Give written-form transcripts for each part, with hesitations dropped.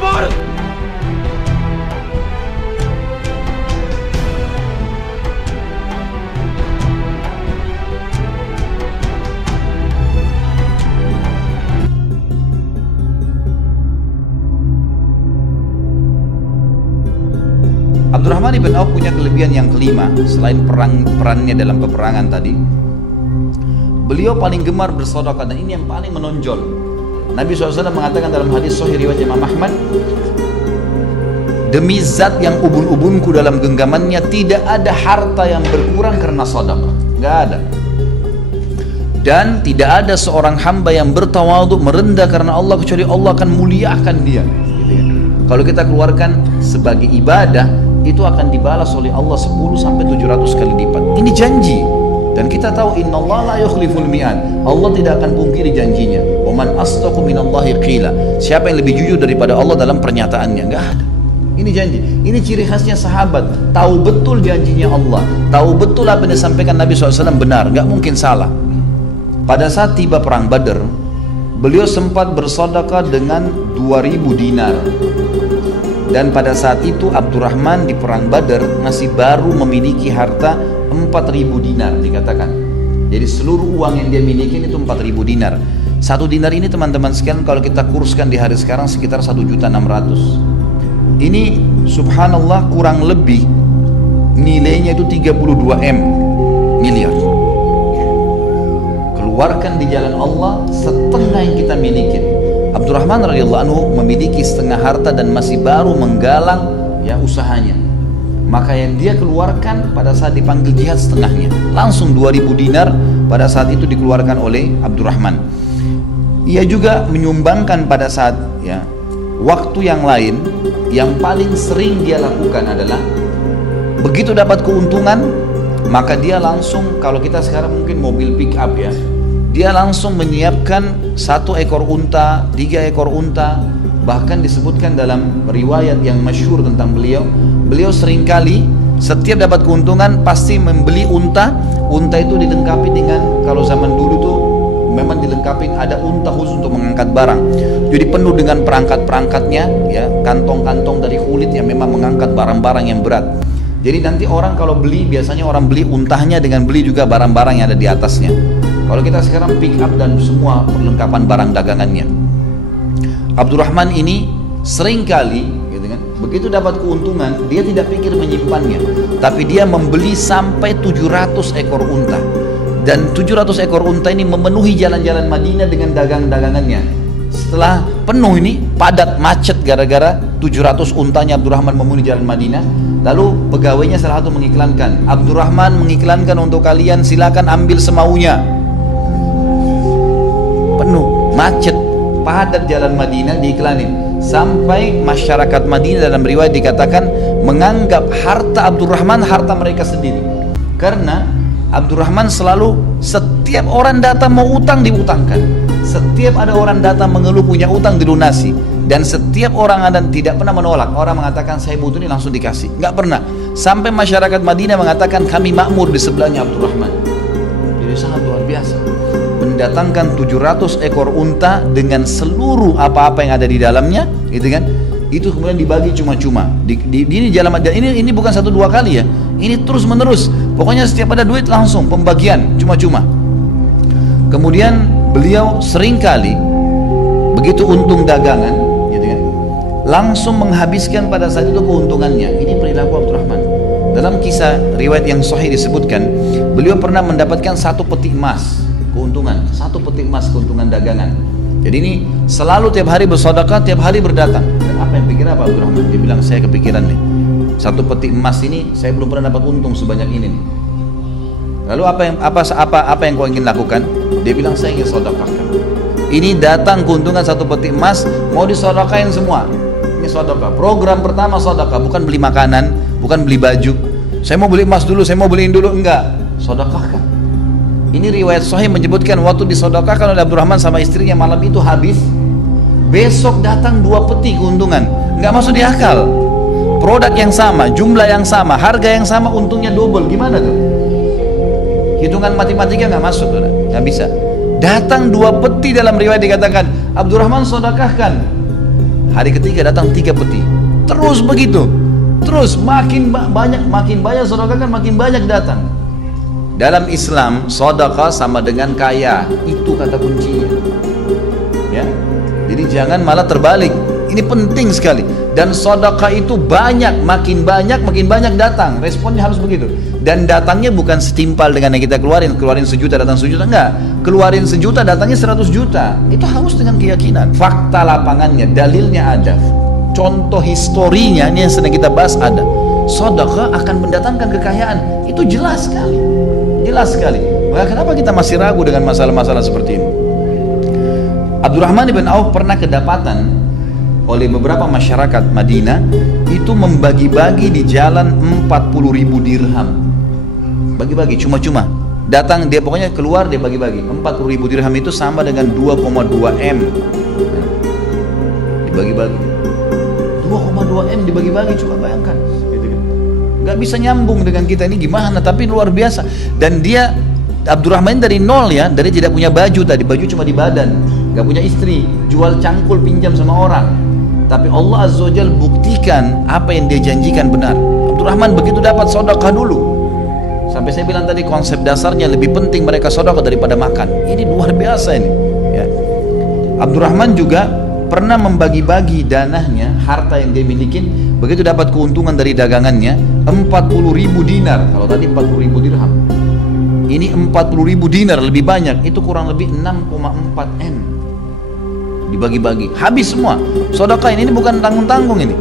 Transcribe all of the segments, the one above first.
Akbar. Abdurrahman ibn Auf punya kelebihan yang kelima selain perannya dalam peperangan tadi. Beliau paling gemar bersedekah dan ini yang paling menonjol. Nabi SAW mengatakan dalam hadis sahih riwayat Imam Ahmad, demi zat yang ubun-ubunku dalam genggamannya tidak ada harta yang berkurang karena sedekah, nggak ada. Dan tidak ada seorang hamba yang bertawadhu merendah karena Allah kecuali Allah akan muliakan dia. Gitu ya. Kalau kita keluarkan sebagai ibadah, itu akan dibalas oleh Allah 10 sampai 700 kali lipat. Ini janji. Dan kita tahu innallaha la yukhliful mi'ad. Allah tidak akan pungkiri janjinya. Wa man asdaqu minallahi qila. Siapa yang lebih jujur daripada Allah dalam pernyataannya? Enggak ada. Ini janji. Ini ciri khasnya sahabat. Tahu betul janjinya Allah. Tahu betul apa yang disampaikan Nabi SAW benar. Enggak mungkin salah. Pada saat tiba perang Badar, beliau sempat bersedekah dengan 2000 dinar. Dan pada saat itu Abdurrahman di perang Badar masih baru memiliki harta 4000 dinar dikatakan. Jadi seluruh uang yang dia miliki itu 4000 dinar. 1 dinar ini teman-teman sekalian kalau kita kurskan di hari sekarang sekitar 1.600.000. Ini subhanallah kurang lebih nilainya itu 32 miliar. Keluarkan di jalan Allah setengah yang kita miliki. Abdurrahman radhiyallahu anhu memiliki setengah harta dan masih baru menggalang ya usahanya. Maka yang dia keluarkan pada saat dipanggil jihad setengahnya. Langsung 2000 dinar pada saat itu dikeluarkan oleh Abdurrahman. Ia juga menyumbangkan pada saat ya waktu yang lain yang paling sering dia lakukan adalah begitu dapat keuntungan maka dia langsung, kalau kita sekarang mungkin mobil pick up ya, dia langsung menyiapkan 1 ekor unta, 3 ekor unta. Bahkan disebutkan dalam riwayat yang masyhur tentang beliau, beliau seringkali setiap dapat keuntungan pasti membeli unta. Unta itu dilengkapi dengan, kalau zaman dulu tuh memang dilengkapi ada unta khusus untuk mengangkat barang. Jadi penuh dengan perangkat-perangkatnya ya, kantong-kantong dari kulit yang memang mengangkat barang-barang yang berat. Jadi nanti orang kalau beli, biasanya orang beli untahnya dengan beli juga barang-barang yang ada di atasnya. Kalau kita sekarang pick up dan semua perlengkapan barang dagangannya. Abdurrahman ini seringkali gitu kan, begitu dapat keuntungan dia tidak pikir menyimpannya, tapi dia membeli sampai 700 ekor unta. Dan 700 ekor unta ini memenuhi jalan-jalan Madinah dengan dagang-dagangannya. Setelah penuh ini padat macet gara-gara 700 untanya Abdurrahman memenuhi jalan Madinah. Lalu pegawainya salah satu mengiklankan, Abdurrahman mengiklankan untuk kalian, silakan ambil semaunya. Penuh, macet, padat jalan Madinah diiklanin. Sampai masyarakat Madinah dalam riwayat dikatakan menganggap harta Abdurrahman harta mereka sendiri. Karena Abdurrahman selalu setiap orang datang mau utang diutangkan. Setiap ada orang datang mengeluh punya utang dilunasi. Dan setiap orang ada tidak pernah menolak. Orang mengatakan saya butuh ini langsung dikasih. Nggak pernah. Sampai masyarakat Madinah mengatakan kami makmur di sebelahnya Abdurrahman. Jadi sangat luar biasa. Mendatangkan 700 ekor unta dengan seluruh apa-apa yang ada di dalamnya, gitu kan? Itu kemudian dibagi cuma-cuma. Ini jalan ini bukan 1-2 kali ya. Ini terus menerus. Pokoknya setiap ada duit langsung pembagian cuma-cuma. Kemudian beliau seringkali begitu untung dagangan, gitu kan, langsung menghabiskan pada saat itu keuntungannya. Ini perilaku Abdurrahman. Dalam kisah riwayat yang sahih disebutkan, beliau pernah mendapatkan 1 peti emas keuntungan, 1 peti emas keuntungan dagangan. Jadi ini selalu tiap hari bersedekah, tiap hari berdatang. Dan apa yang pikir apa Abdurrahman? Dia bilang saya kepikiran nih, 1 peti emas ini saya belum pernah dapat untung sebanyak ini nih. Lalu apa yang kau ingin lakukan? Dia bilang saya ingin sedekahkan. Ini datang keuntungan 1 peti emas mau disedekahin semua. Ini sedekah. Program pertama sedekah, bukan beli makanan, bukan beli baju. Saya mau beli emas dulu, saya mau beliin dulu, enggak. Sedekahkan. Ini riwayat sahih menyebutkan waktu disedekahkan oleh Abdurrahman sama istrinya malam itu habis. Besok datang 2 peti keuntungan. Enggak masuk di akal. Produk yang sama, jumlah yang sama, harga yang sama, untungnya double. Gimana tuh? Hitungan matematika nggak masuk, nggak bisa. Datang 2 peti dalam riwayat dikatakan Abdurrahman sedekahkan. Hari ketiga datang 3 peti. Terus begitu. Terus makin banyak sedekah kan makin banyak datang. Dalam Islam sedekah sama dengan kaya. Itu kata kuncinya. Ya. Jadi jangan malah terbalik. Ini penting sekali. Dan sedekah itu makin banyak datang. Responnya harus begitu. Dan datangnya bukan setimpal dengan yang kita keluarin sejuta datang sejuta, enggak. Keluarin sejuta datangnya 100 juta. Itu harus dengan keyakinan. Fakta lapangannya, dalilnya ada. Contoh historinya ini yang sedang kita bahas ada. Sedekah akan mendatangkan kekayaan. Itu jelas sekali. Jelas sekali. Maka kenapa kita masih ragu dengan masalah-masalah seperti ini? Abdurrahman bin Auf pernah kedapatan oleh beberapa masyarakat Madinah itu membagi-bagi di jalan 40.000 dirham. Bagi-bagi cuma-cuma. Datang dia pokoknya keluar dia bagi-bagi. 40.000 dirham itu sama dengan 2,2 M. Dibagi-bagi. 2,2 M dibagi-bagi, coba bayangkan. Gitu kan. Gak bisa nyambung dengan kita ini gimana, tapi luar biasa. Dan dia Abdurrahman dari nol ya, dari tidak punya baju tadi, baju cuma di badan, gak punya istri, jual cangkul pinjam sama orang. Tapi Allah Azza wa Jalla buktikan apa yang dia janjikan benar. Abdurrahman begitu dapat sedekah dulu. Sampai saya bilang tadi konsep dasarnya lebih penting mereka sedekah daripada makan. Ini luar biasa ini. Ya. Abdurrahman juga pernah membagi-bagi danahnya, harta yang dia miliki. Begitu dapat keuntungan dari dagangannya 40.000 dinar. Kalau tadi 40.000 dirham. Ini 40.000 dinar lebih banyak. Itu kurang lebih 6,4 M. Dibagi-bagi, habis semua. Sedekah ini bukan tanggung-tanggung ini.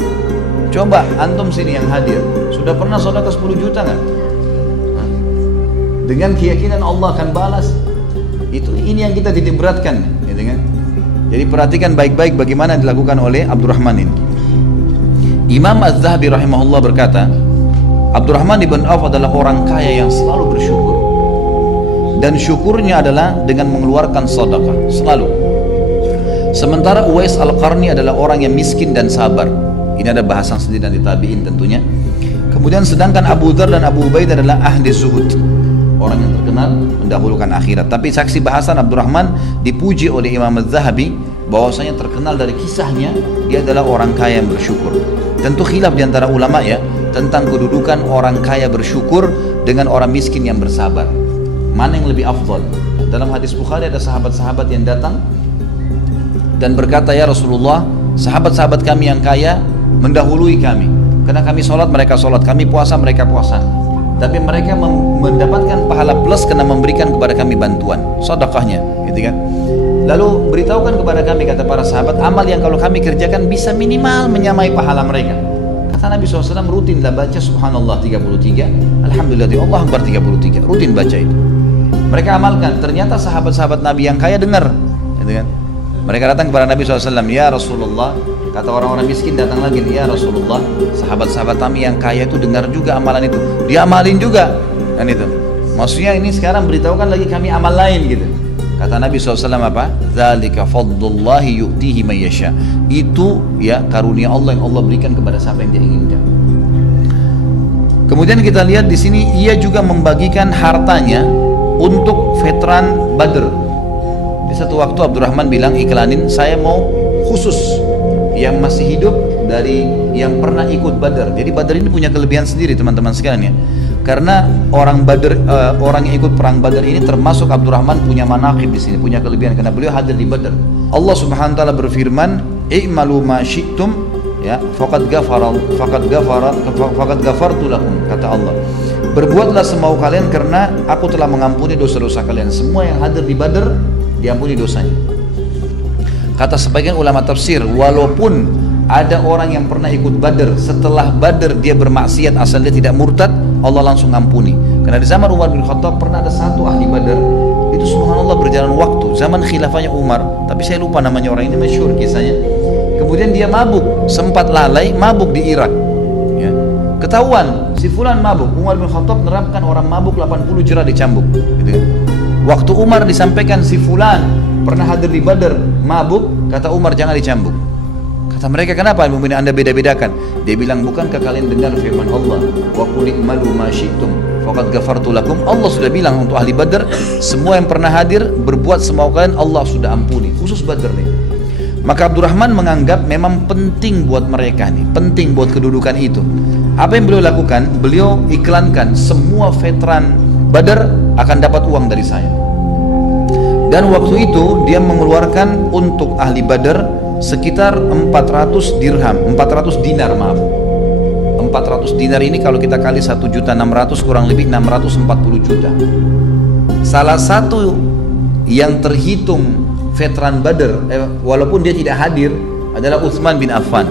Coba antum sini yang hadir, sudah pernah sedekah 10 juta nggak? Dengan keyakinan Allah akan balas. Ini yang kita titik beratkan, gitu kan? Jadi perhatikan baik-baik bagaimana dilakukan oleh Abdurrahman ini. Imam Az-Zahabi rahimahullah berkata, Abdurrahman ibn Auf adalah orang kaya yang selalu bersyukur. Dan syukurnya adalah dengan mengeluarkan sedekah, selalu. Sementara Uwais Al-Qarni adalah orang yang miskin dan sabar. Ini ada bahasan sendiri dan ditabiin tentunya. Kemudian sedangkan Abu Dzar dan Abu Ubaidah adalah ahli zuhud, orang yang terkenal mendahulukan akhirat. Tapi saksi bahasan Abdurrahman dipuji oleh Imam Az-Zahabi bahwasanya terkenal dari kisahnya dia adalah orang kaya yang bersyukur. Tentu khilaf di antara ulama ya tentang kedudukan orang kaya bersyukur dengan orang miskin yang bersabar. Mana yang lebih afdal? Dalam hadis Bukhari ada sahabat-sahabat yang datang dan berkata, ya Rasulullah, sahabat-sahabat kami yang kaya mendahului kami. Karena kami sholat, mereka sholat. Kami puasa, mereka puasa. Tapi mereka mendapatkan pahala plus karena memberikan kepada kami bantuan, sedekahnya, gitu kan. Lalu beritahukan kepada kami, kata para sahabat, amal yang kalau kami kerjakan bisa minimal menyamai pahala mereka. Kata Nabi SAW, rutinlah baca subhanallah 33, alhamdulillah, Allah Akbar 33. Rutin baca itu. Mereka amalkan. Ternyata sahabat-sahabat Nabi yang kaya dengar, gitu kan. Mereka datang kepada Nabi SAW, ya Rasulullah, kata orang-orang miskin datang lagi, ya Rasulullah, sahabat-sahabat kami yang kaya itu dengar juga amalan itu, dia amalin juga, kan itu. Maksudnya ini sekarang beritahukan lagi kami amal lain gitu. Kata Nabi SAW apa? Dzalika fadlullahi yu'tihi man yasha. Itu ya karunia Allah yang Allah berikan kepada siapa yang dia inginkan. Kemudian kita lihat di sini ia juga membagikan hartanya untuk veteran Badr. Di satu waktu Abdurrahman bilang, iklanin, saya mau khusus yang masih hidup dari yang pernah ikut Badar. Jadi Badar ini punya kelebihan sendiri teman-teman sekalian ya. Karena orang Badar, orang yang ikut perang Badar ini termasuk Abdurrahman punya manaqib di sini, punya kelebihan karena beliau hadir di Badar. Allah Subhanahu wa taala berfirman, "I'malu ma syi'tum ya, faqad ghafartu lakum," kata Allah. Berbuatlah semau kalian karena aku telah mengampuni dosa-dosa kalian. Semua yang hadir di Badar diampuni dosanya. Kata sebagian ulama tafsir, walaupun ada orang yang pernah ikut Badar, setelah Badar dia bermaksiat asal dia tidak murtad, Allah langsung ampuni. Karena di zaman Umar bin Khattab pernah ada satu ahli Badar, itu subhanallah berjalan waktu, zaman khilafahnya Umar, tapi saya lupa namanya orang ini, masyhur kisahnya. Kemudian dia mabuk, sempat lalai, mabuk di Irak. Ya. Ketahuan, si fulan mabuk, Umar bin Khattab menerapkan orang mabuk 80 jerah dicambuk. Gitu kan? Waktu Umar disampaikan si fulan pernah hadir di Badar mabuk, kata Umar jangan dicambuk. Kata mereka, kenapa mungkin anda beda-bedakan? Dia bilang, bukankah kalian dengar firman Allah, wa qul i'malu ma syi'tum faqad ghafartu lakum? Allah sudah bilang untuk ahli Badar, semua yang pernah hadir berbuat semau kalian Allah sudah ampuni. Khusus Badar nih. Maka Abdurrahman menganggap memang penting buat mereka nih, penting buat kedudukan itu. Apa yang beliau lakukan? Beliau iklankan semua veteran Badar akan dapat uang dari saya. Dan waktu itu dia mengeluarkan untuk ahli Badar sekitar 400 dirham, 400 dinar maaf. 400 dinar ini kalau kita kali 1.600.000 kurang lebih 640 juta. Salah satu yang terhitung veteran Badar, walaupun dia tidak hadir, adalah Utsman bin Affan.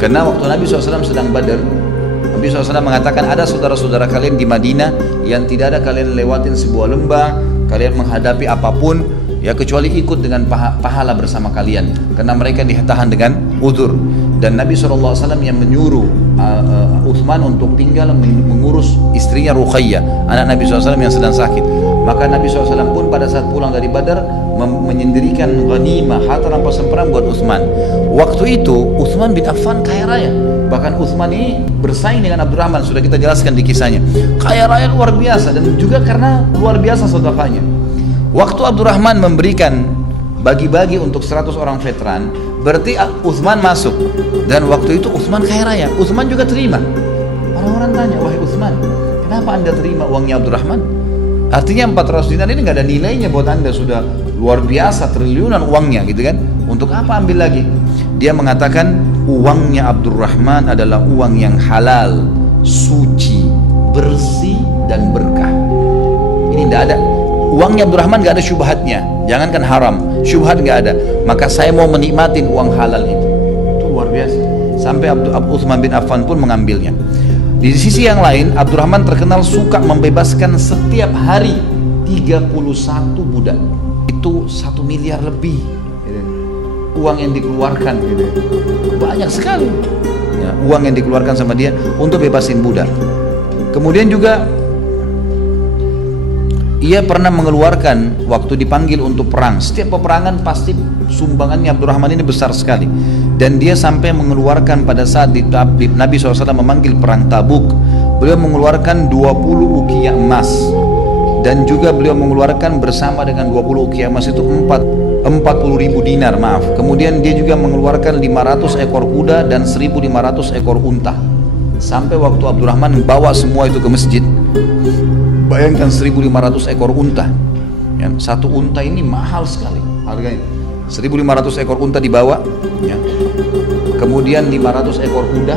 Karena waktu Nabi SAW sedang Badar, Nabi SAW mengatakan ada saudara-saudara kalian di Madinah yang tidak ada kalian lewatin sebuah lembah, kalian menghadapi apapun, ya kecuali ikut dengan pahala bersama kalian, karena mereka ditahan dengan uzur. Dan Nabi SAW yang menyuruh Utsman untuk tinggal mengurus istrinya Ruqayyah, anak Nabi SAW yang sedang sakit. Maka Nabi SAW pun pada saat pulang dari Badar menyendirikan ghanimah, harta rampasan perang buat Utsman. Waktu itu Utsman bin Affan kaya raya. Bahkan Utsman ini bersaing dengan Abdurrahman, sudah kita jelaskan di kisahnya. Kaya raya luar biasa, dan juga karena luar biasa sedekahnya. Waktu Abdurrahman memberikan bagi-bagi untuk 100 orang veteran, berarti Utsman masuk. Dan waktu itu Utsman kaya raya, Utsman juga terima. Orang-orang tanya, wahai Utsman, kenapa anda terima uangnya Abdurrahman? Artinya 400 dinar ini nggak ada nilainya buat anda, sudah luar biasa, triliunan uangnya gitu kan. Untuk apa ambil lagi? Dia mengatakan uangnya Abdurrahman adalah uang yang halal, suci, bersih dan berkah. Ini tidak ada, uangnya Abdurrahman nggak ada syubhatnya, jangankan haram, syubhat nggak ada. Maka saya mau menikmatin uang halal itu luar biasa. Sampai Utsman bin Affan pun mengambilnya. Di sisi yang lain, Abdurrahman terkenal suka membebaskan setiap hari 31 budak. Itu 1 miliar lebih gitu. Uang yang dikeluarkan gitu. Banyak sekali ya, uang yang dikeluarkan sama dia untuk bebasin budak. Kemudian juga ia pernah mengeluarkan waktu dipanggil untuk perang. Setiap peperangan pasti sumbangannya Abdurrahman ini besar sekali. Dan dia sampai mengeluarkan pada saat Nabi SAW memanggil perang Tabuk, beliau mengeluarkan 20 uqiyah emas. Dan juga beliau mengeluarkan bersama dengan 20 uqiyah emas itu 40.000 dinar maaf. Kemudian dia juga mengeluarkan 500 ekor kuda dan 1.500 ekor unta. Sampai waktu Abdurrahman membawa semua itu ke masjid, bayangkan 1.500 ekor unta ya, satu unta ini mahal sekali harganya. 1.500 ekor unta dibawa ya. Kemudian 500 ekor kuda,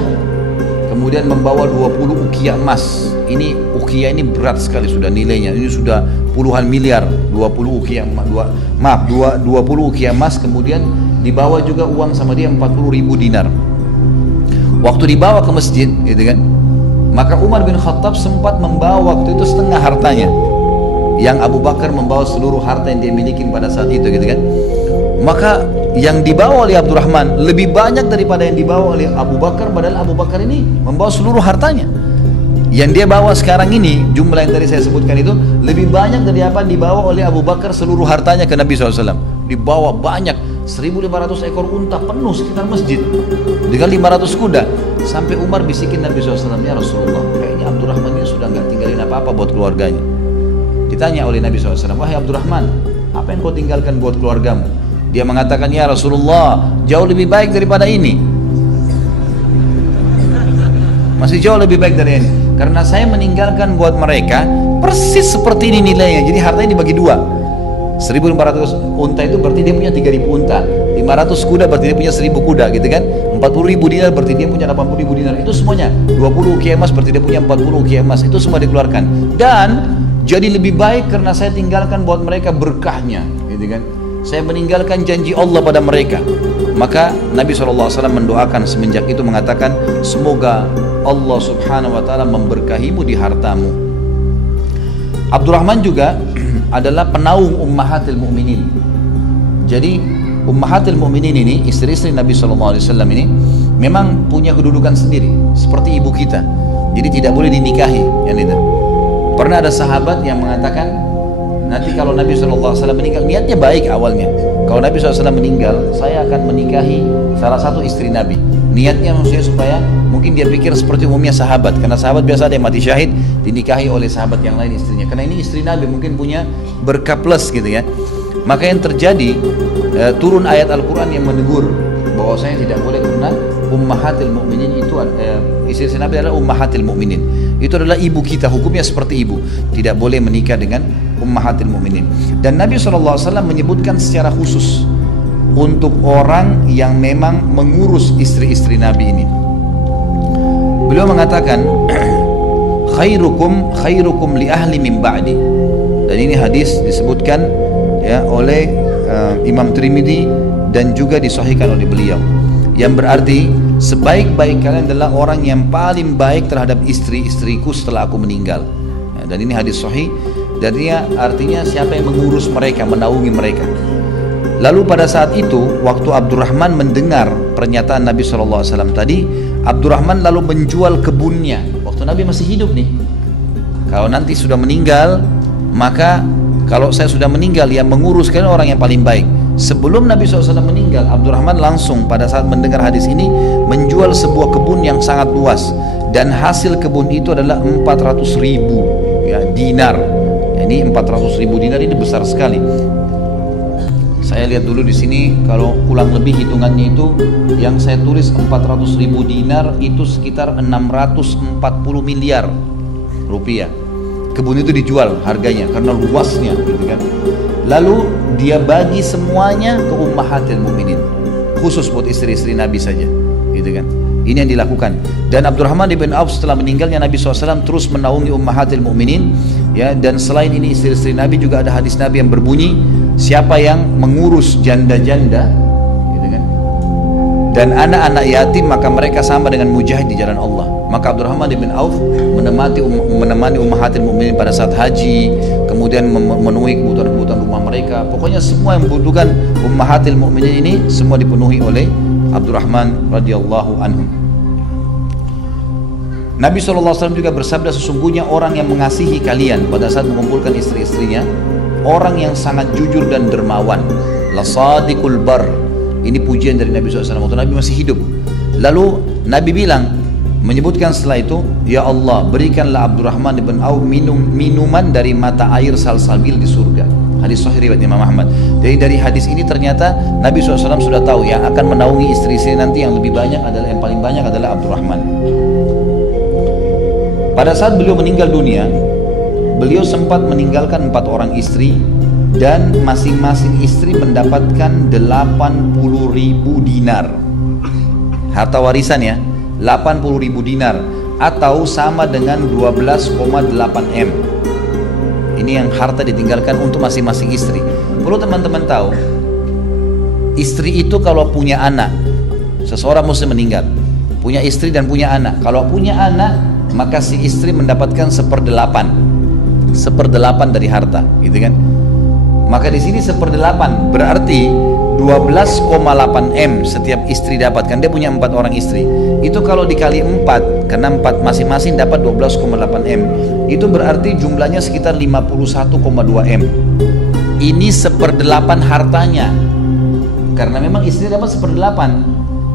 kemudian membawa 20 uqiyah emas. Ini uqiyah ini berat sekali sudah nilainya, ini sudah puluhan miliar. 20 uqiyah emas, 20 uqiyah emas. Kemudian dibawa juga uang sama dia 40.000 dinar. Waktu dibawa ke masjid gitu kan, maka Umar bin Khattab sempat membawa waktu itu setengah hartanya, yang Abu Bakar membawa seluruh harta yang dia miliki pada saat itu gitu kan. Maka yang dibawa oleh Abdurrahman lebih banyak daripada yang dibawa oleh Abu Bakar, padahal Abu Bakar ini membawa seluruh hartanya. Yang dia bawa sekarang ini, jumlah yang tadi saya sebutkan itu lebih banyak dari apa yang dibawa oleh Abu Bakar seluruh hartanya ke Nabi SAW. Dibawa banyak, 1.500 ekor unta penuh sekitar masjid dengan 500 kuda. Sampai Umar bisikin Nabi SAW, ya Rasulullah, kayaknya Abdurrahman ini sudah nggak tinggalin apa-apa buat keluarganya. Ditanya oleh Nabi SAW, wahai Abdurrahman, apa yang kau tinggalkan buat keluargamu? Dia mengatakan, ya Rasulullah, jauh lebih baik daripada ini. Masih jauh lebih baik dari ini. Karena saya meninggalkan buat mereka persis seperti ini nilainya. Jadi hartanya dibagi dua. 1.500 unta itu berarti dia punya 3.000 unta. 500 kuda berarti dia punya 1.000 kuda gitu kan. 40.000 dinar berarti dia punya 80.000 dinar. Itu semuanya. 20 uqiyah emas berarti dia punya 40 uqiyah emas. Itu semua dikeluarkan. Dan jadi lebih baik karena saya tinggalkan buat mereka berkahnya gitu kan. Saya meninggalkan janji Allah pada mereka. Maka Nabi SAW mendoakan semenjak itu, mengatakan, semoga Allah Subhanahu wa ta'ala memberkahimu di hartamu. Abdurrahman juga adalah penaung ummahatil mu'minin. Jadi ummahatil mu'minin ini, istri-istri Nabi SAW ini memang punya kedudukan sendiri seperti ibu kita. Jadi tidak boleh dinikahi yang itu. Pernah ada sahabat yang mengatakan, nanti kalau Nabi SAW meninggal, niatnya baik awalnya, kalau Nabi SAW meninggal, saya akan menikahi salah satu istri Nabi. Niatnya maksudnya supaya mungkin dia pikir seperti umumnya sahabat, karena sahabat biasa ada yang mati syahid dinikahi oleh sahabat yang lain istrinya, karena ini istri Nabi mungkin punya berkah plus gitu ya. Maka yang terjadi turun ayat Al-Quran yang menegur bahwasanya tidak boleh, karena ummahatil mu'minin itu istri Nabi adalah ummahatil mu'minin. Itu adalah ibu kita, hukumnya seperti ibu. Tidak boleh menikah dengan ummahatil mu'minin. Dan Nabi SAW menyebutkan secara khusus untuk orang yang memang mengurus istri-istri Nabi ini. Beliau mengatakan khairukum li ahli min ba'di. Dan ini hadis disebutkan ya oleh Imam Tirmidzi dan juga disahihkan oleh beliau, yang berarti sebaik-baik kalian adalah orang yang paling baik terhadap istri-istriku setelah aku meninggal. Ya, dan ini hadis sahih, dan dia artinya siapa yang mengurus mereka, menaungi mereka. Lalu pada saat itu waktu Abdurrahman mendengar pernyataan Nabi SAW tadi, Abdurrahman lalu menjual kebunnya waktu Nabi masih hidup nih. Kalau nanti sudah meninggal, maka kalau saya sudah meninggal, yang mengurus kalian orang yang paling baik. Sebelum Nabi SAW meninggal, Abdurrahman langsung pada saat mendengar hadis ini menjual sebuah kebun yang sangat luas, dan hasil kebun itu adalah 400.000 ya, dinar. Ya, ini 400.000 dinar ini besar sekali. Saya lihat dulu di sini, kalau kurang lebih hitungannya itu yang saya tulis 400.000 dinar itu sekitar 640 miliar rupiah. Kebun itu dijual harganya karena luasnya, gitu kan. Lalu dia bagi semuanya ke ummahatil mu'minin, khusus buat istri-istri Nabi saja, gitu kan. Ini yang dilakukan. Dan Abdurrahman ibn Auf setelah meninggalnya Nabi SAW terus menaungi ummahatil mu'minin, ya. Dan selain ini istri-istri Nabi juga ada hadis Nabi yang berbunyi, siapa yang mengurus janda-janda, gitu kan, dan anak-anak yatim, maka mereka sama dengan mujahid di jalan Allah. Maka Abdurrahman bin Auf menemani ummahatil mu'minin pada saat haji, kemudian memenuhi kebutuhan-kebutuhan rumah mereka. Pokoknya semua yang membutuhkan ummahatil mu'minin ini semua dipenuhi oleh Abdurrahman radhiyallahu anhu. Nabi SAW juga bersabda, sesungguhnya orang yang mengasihi kalian pada saat mengumpulkan istri-istrinya, orang yang sangat jujur dan dermawan, lasadiqul bar. Ini pujian dari Nabi SAW waktu Nabi masih hidup. Lalu Nabi bilang, menyebutkan setelah itu, ya Allah, berikanlah Abdurrahman bin Auf minuman dari mata air salsabil di surga. Hadis sahih riwayat Imam Ahmad. Jadi dari hadis ini ternyata Nabi SAW sudah tahu yang akan menaungi istri-istri nanti yang lebih banyak adalah, yang paling banyak adalah Abdurrahman. Pada saat beliau meninggal dunia, beliau sempat meninggalkan 4 orang istri, dan masing-masing istri mendapatkan 80.000 dinar harta warisan, ya, 80.000 dinar atau sama dengan 12,8 M. Ini yang harta ditinggalkan untuk masing-masing istri. Perlu teman-teman tahu, istri itu kalau punya anak, seseorang muslim meninggal, punya istri dan punya anak. Kalau punya anak, maka si istri mendapatkan 1/8 dari harta, gitu kan? Maka di sini 1/8 berarti 12,8 M setiap istri dapatkan. Dia punya 4 orang istri. Itu kalau dikali 4, karena 4 masing-masing dapat 12,8 M. Itu berarti jumlahnya sekitar 51,2 M. Ini 1/8 hartanya. Karena memang istri dapat 1/8.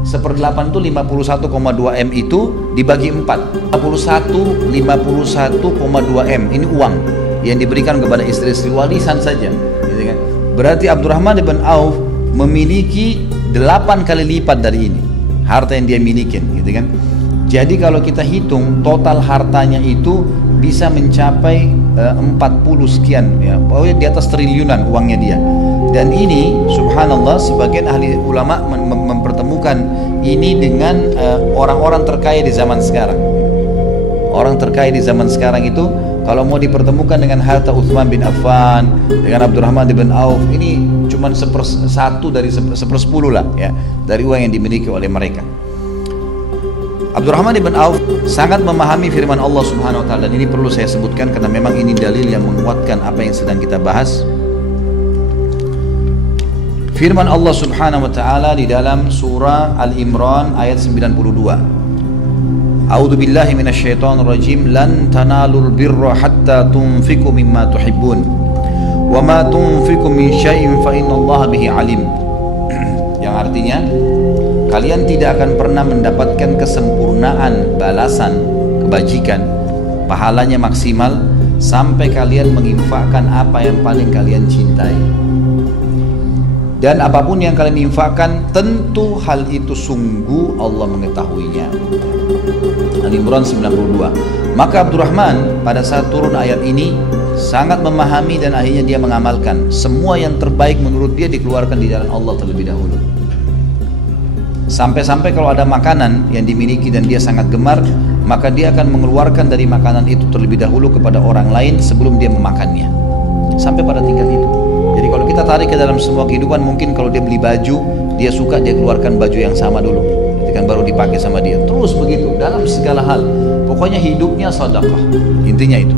1/8 itu 51,2 M itu dibagi 4. 51,2 M. Ini uang yang diberikan kepada istri-istri, warisan saja, gitu kan? Berarti Abdurrahman bin Auf memiliki 8 kali lipat dari ini harta yang dia miliki, gitu kan? Jadi kalau kita hitung total hartanya itu bisa mencapai 40 sekian, ya, pokoknya di atas triliunan uangnya dia. Dan ini subhanallah, sebagian ahli ulama mempertemukan ini dengan orang-orang terkaya di zaman sekarang. Orang terkaya di zaman sekarang itu kalau mau dipertemukan dengan harta Utsman bin Affan, dengan Abdurrahman bin Auf, ini cuma 1/1 dari 1/10 lah, ya, dari uang yang dimiliki oleh mereka. Abdurrahman bin Auf sangat memahami firman Allah Subhanahu wa taala, dan ini perlu saya sebutkan karena memang ini dalil yang menguatkan apa yang sedang kita bahas. Firman Allah Subhanahu wa taala di dalam surah Al-Imran ayat 92. A'udzu billahi minasyaitonir rajim. Lan tanalul birra hatta tunfiqu mimma tuhibbun. Wa ma tunfiqu min syai'in fa innallaha bihi alim. Yang artinya, kalian tidak akan pernah mendapatkan kesempurnaan balasan kebajikan, pahalanya maksimal, sampai kalian menginfakkan apa yang paling kalian cintai. Dan apapun yang kalian infakkan, tentu hal itu sungguh Allah mengetahuinya. Al-Imran 92. Maka Abdurrahman pada saat turun ayat ini sangat memahami dan akhirnya dia mengamalkan. Semua yang terbaik menurut dia dikeluarkan di jalan Allah terlebih dahulu. Sampai-sampai kalau ada makanan yang dimiliki dan dia sangat gemar, maka dia akan mengeluarkan dari makanan itu terlebih dahulu kepada orang lain sebelum dia memakannya. Sampai pada tingkat itu. Jadi kalau kita tarik ke dalam semua kehidupan, mungkin kalau dia beli baju, dia suka, dia keluarkan baju yang sama dulu, itu kan baru dipakai sama dia. Terus begitu dalam segala hal. Pokoknya hidupnya sedekah. Intinya itu.